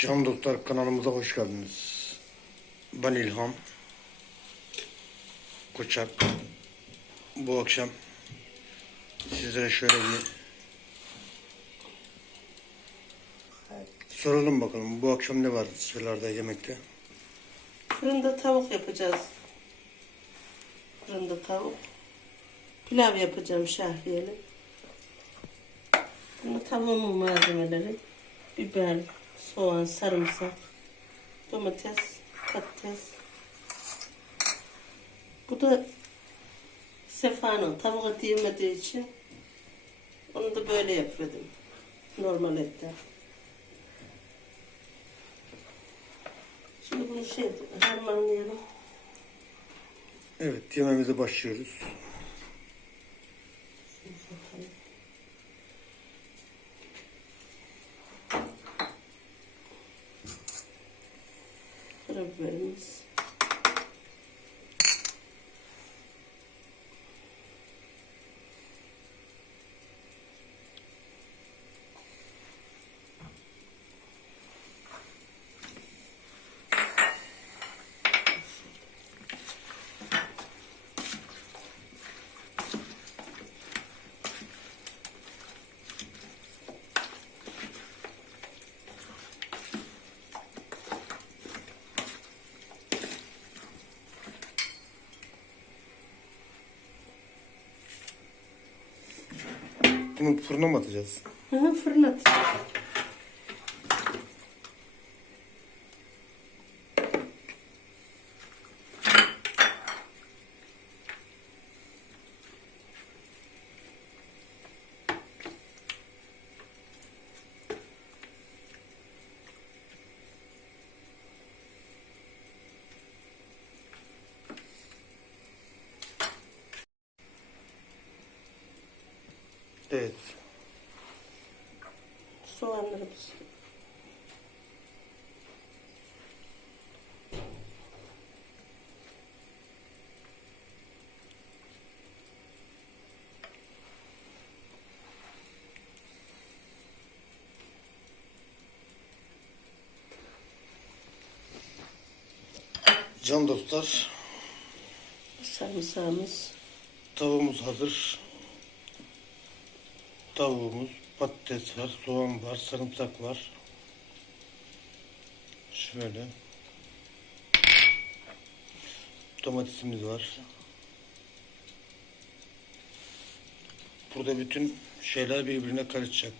Can dostlar kanalımıza hoş geldiniz. Ben İlham. Koçak. Bu akşam sizlere şöyle bir soralım bakalım. Bu akşam ne var şeylerde yemekte? Fırında tavuk yapacağız. Fırında tavuk. Pilav yapacağım şahriyeli. Bunu tavuğumun malzemeleri. Biber, soğan, sarımsak, domates, patates. Bu da Sefa'nın tavuk eti yemediği için onu da böyle yapıyordum. Normal etten. Şimdi bunu şey harmanlayalım. Evet yemeğimize başlıyoruz. Bunu fırına mı atacağız? Hı hı, fırına atacağım. Evet. Soğanlarımız. Can dostlar Sarımsağımız. tavuğumuz hazır. Tavuğumuz, patates var, soğan var, sarımsak var. Şöyle. Domatesimiz var. Burada bütün şeyler birbirine karışacak.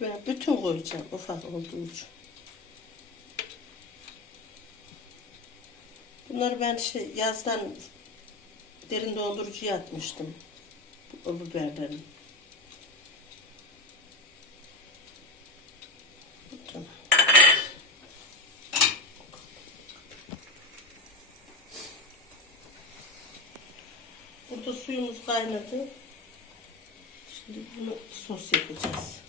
Ben bütün koyacağım ufak olduğu için. Bunları ben şey yazdan derin dondurucuya atmıştım. O biberleri. Burada suyumuz kaynadı. Şimdi bunu sos yapacağız.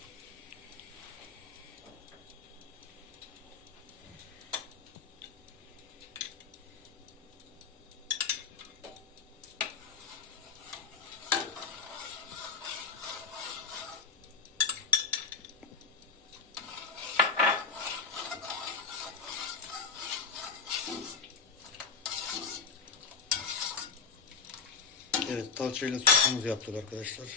Evet, salçayla sosumuzu yaptık arkadaşlar.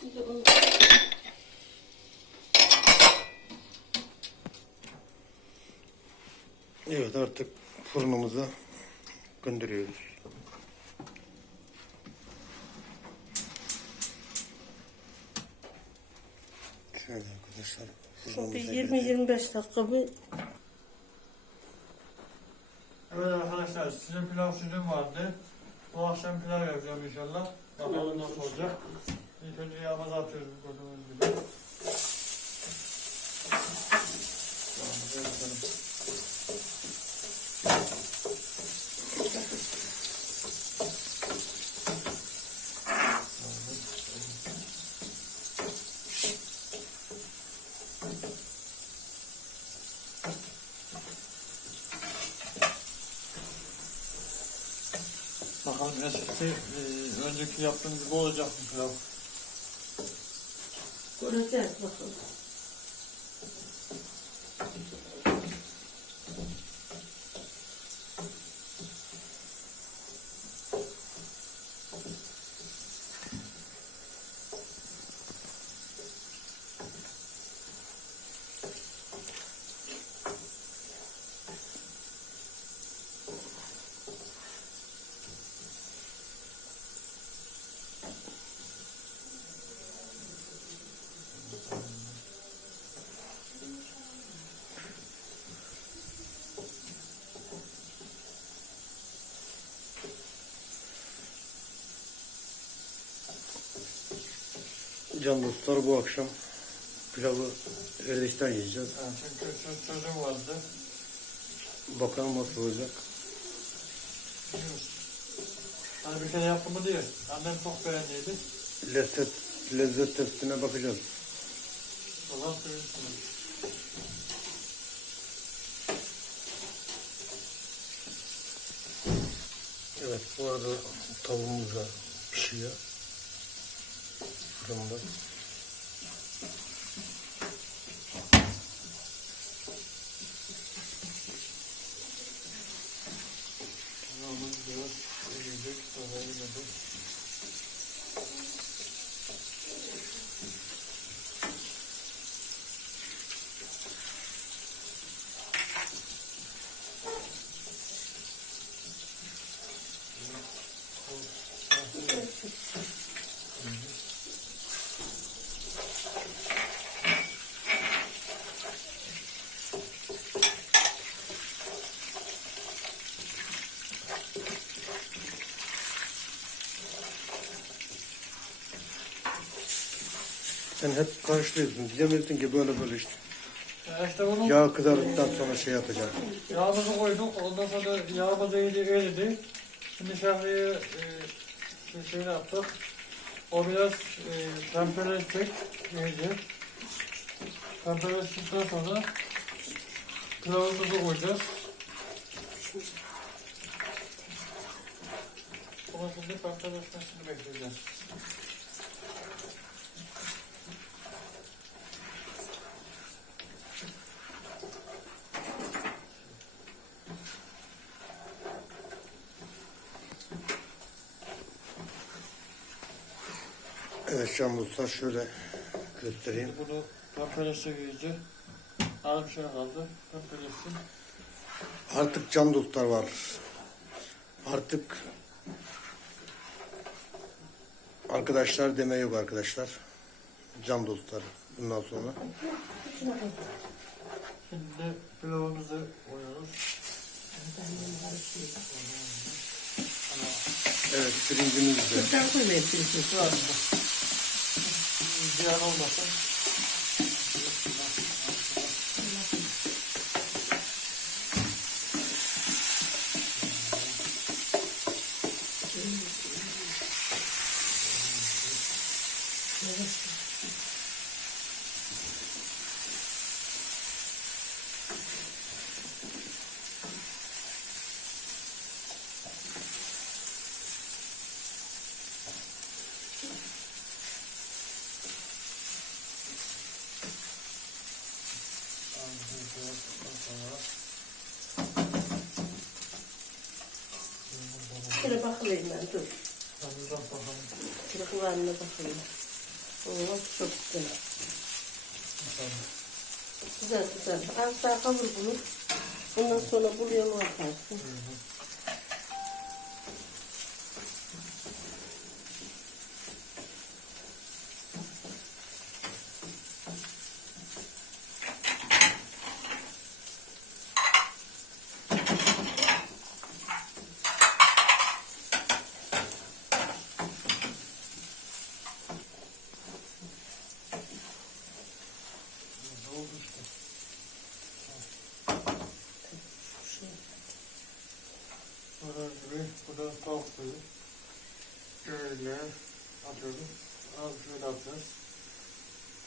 Şimdi bunu Evet, artık fırınımıza gönderiyoruz. Şöyle arkadaşlar. bir fırınımıza 20-25 dakika bir Evet arkadaşlar size pilav sütüm vardı. Bu akşam pilav yapacağım inşallah. Bakalım nasıl olacak. İlk önce yağımızı atıyoruz gördüğünüz gibi. Yağımızı Bakalım eskisi e, önceki yaptığım gibi olacak mı pilav? Göreceğiz bakalım. Can dostlar bu akşam pilavı erişten yiyeceğiz. Ha, çünkü söz, sözüm vardı. Bakalım nasıl olacak. Hani bir kere yaptığımı diyor. Annem çok beğendiydi. Lezzet, lezzet testine bakacağız. Zaman söylüyorsunuz. Evet bu arada tavuğumuz da pişiyor. Fırında. Yağımız biraz eriyecek. Sonra erimedi. Sen hep karıştırıyorsun. Diyemezsin ki böyle böyle işte. Ya işte bunu Yağ kızardıktan sonra şey yapacağım. yağımızı koyduk. Ondan sonra yağımız iyiydi, eridi. Şimdi şahriye e, şey, şeyini yaptık. O biraz e, pembeleşecek. iyice. Pembeleştikten sonra pilavımızı koyacağız. Ama şimdi pembeleşmesini bekleyeceğiz. Can dostlar şöyle göstereyim. Şimdi bunu. Az bir şey kaldı. Pembeleşsin. Artık can dostlar var. Artık arkadaşlar deme yok arkadaşlar. Can dostlar bundan sonra. Şimdi pilavımızı koyuyoruz. Evet pirincimiz de. Sen koy ver pirinci. Şu anda. Ziyan olmasın. Şöyle bakılayım ben dur. Tadına bakalım. Şöyle kıvamına bakayım. Oo, çok güzel. Güzel güzel. Az daha kavur bunu. Bundan sonra bulyonu atarsın. karıştırdık. Şöyle atıyoruz. Az şöyle atacağız.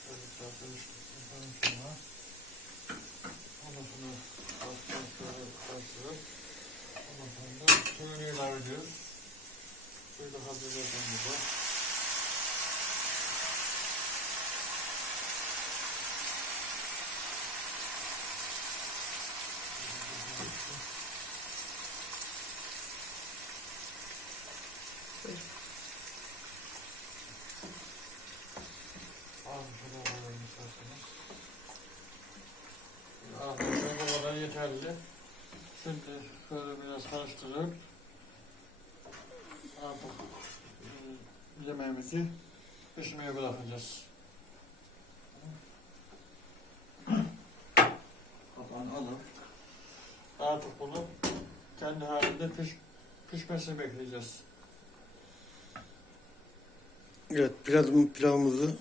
Şöyle. Ondan sonra ondan sonra alttan şöyle karıştırıp ondan sonra da suyunu ilave ediyoruz. Suyu da hazır zaten burada. Az şöyle alalım isterseniz. Arkadaşlar bu kadar yeterli. Şimdi şöyle biraz karıştırıp artık e, yemeğimizi pişmeye bırakacağız. Kapağını alıp artık bunu kendi halinde piş, pişmesini bekleyeceğiz. Evet pilav, pilavımızı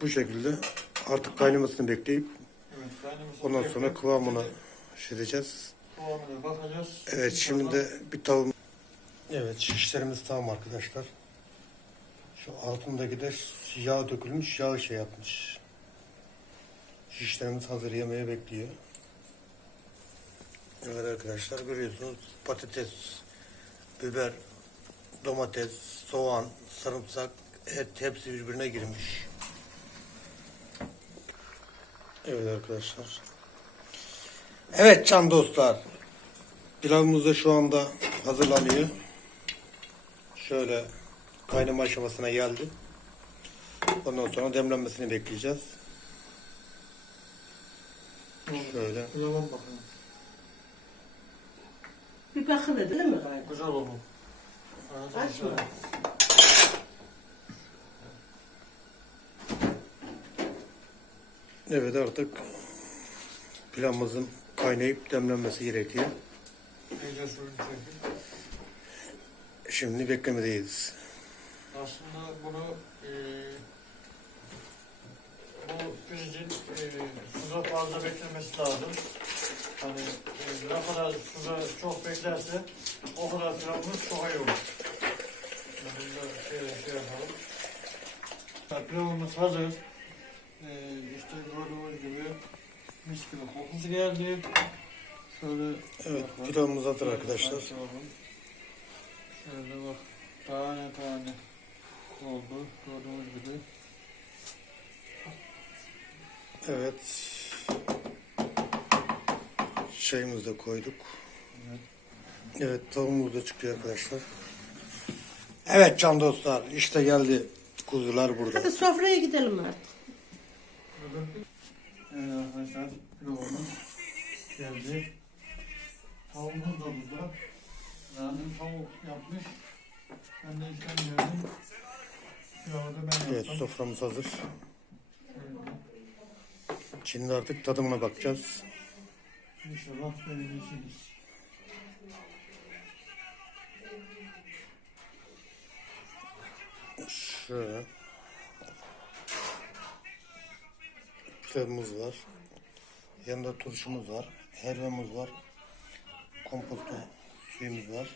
bu şekilde artık kaynamasını bekleyip Evet, ondan sonra bekleyip kıvamına şişireceğiz. kıvamına bakacağız. Evet şimdi de bir tavuğum. Evet şişlerimiz tamam arkadaşlar. Şu altındaki de yağ dökülmüş yağ şey yapmış. Şişlerimiz hazır yemeğe bekliyor. Evet arkadaşlar görüyorsunuz patates, biber, domates, soğan, sarımsak, et hepsi birbirine girmiş. Evet arkadaşlar. Evet can dostlar. Pilavımız da şu anda hazırlanıyor. Şöyle kaynama aşamasına geldi. Ondan sonra demlenmesini bekleyeceğiz. Şöyle. Kıvama bakalım. Bir bakıver değil mi galiba? Güzel oldu. Açma. Evet artık pilavımızın kaynayıp demlenmesi gerekiyor. İyice suyunu çekip. Şimdi beklemedeyiz. Aslında bunu e, bu pirincin e, suda fazla beklemesi lazım. Hani e, ne kadar suda çok beklerse o kadar pilavımız çok iyi olur. Yani bunu da şöyle şey yapalım. Ha, Pilavımız hazır. E, işte gördüğünüz gibi mis gibi kokusu geldi. Şöyle Evet bakalım. pilavımız hazır arkadaşlar. Şöyle bak. Tane tane oldu. Gördüğünüz gibi. Evet. Çayımızı da koyduk. Evet. Evet tavuğumuz da çıkıyor arkadaşlar. Evet can dostlar işte geldi kuzular burada. Hadi sofraya gidelim artık. Evet arkadaşlar. Pilavımız geldi. Tavuğumuz da burada. Yani tavuk yapmış. Ben de işlem geldim. Pilavı da ben Evet yaptım. soframız hazır. Şimdi artık tadımına bakacağız. İnşallah beğenirsiniz. Şöyle. Pilavımız var. Yanında turşumuz var. Helvamız var. Komposto suyumuz var.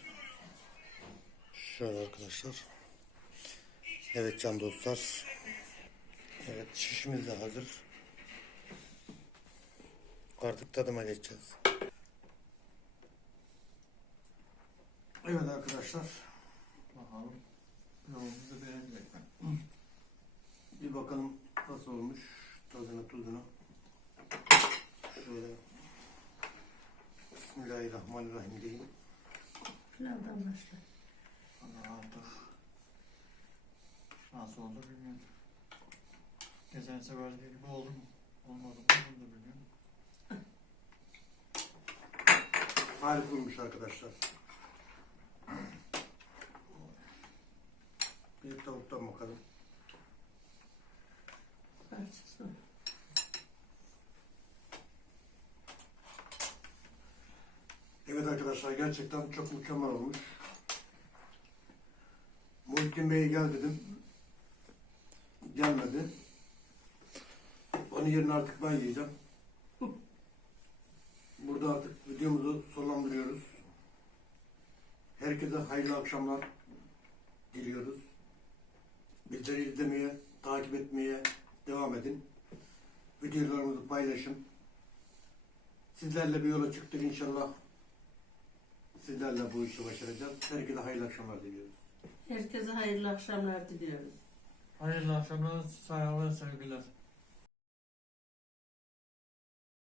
Şöyle arkadaşlar. Evet can dostlar. Evet şişimiz de hazır. Artık tadıma geçeceğiz. Evet arkadaşlar. Bakalım. Pilavımızı beğenecek mi? Bir bakalım nasıl olmuş tadına tuzuna. Şöyle Bismillahirrahmanirrahim diyeyim. Pilavdan başla. Valla artık nasıl oldu bilmiyorum. Geçen sefer gibi oldu mu? Olmadı mı? Bunu da bilmiyorum. Harika olmuş arkadaşlar. Bir tavuktan bakalım. Parçası. Evet arkadaşlar gerçekten çok mükemmel olmuş. Muhittin Bey'e gel dedim. Gelmedi. Onun yerine artık ben yiyeceğim. Burada artık videomuzu sonlandırıyoruz. Herkes Herkese hayırlı akşamlar diliyoruz. Bizleri izlemeye, takip etmeye devam edin. Videolarımızı paylaşın. Sizlerle bir yola çıktık inşallah. Sizlerle bu işi başaracağız. Herkese hayırlı akşamlar diliyoruz. Herkese hayırlı akşamlar diliyoruz. Hayırlı akşamlar, saygılar, sevgiler.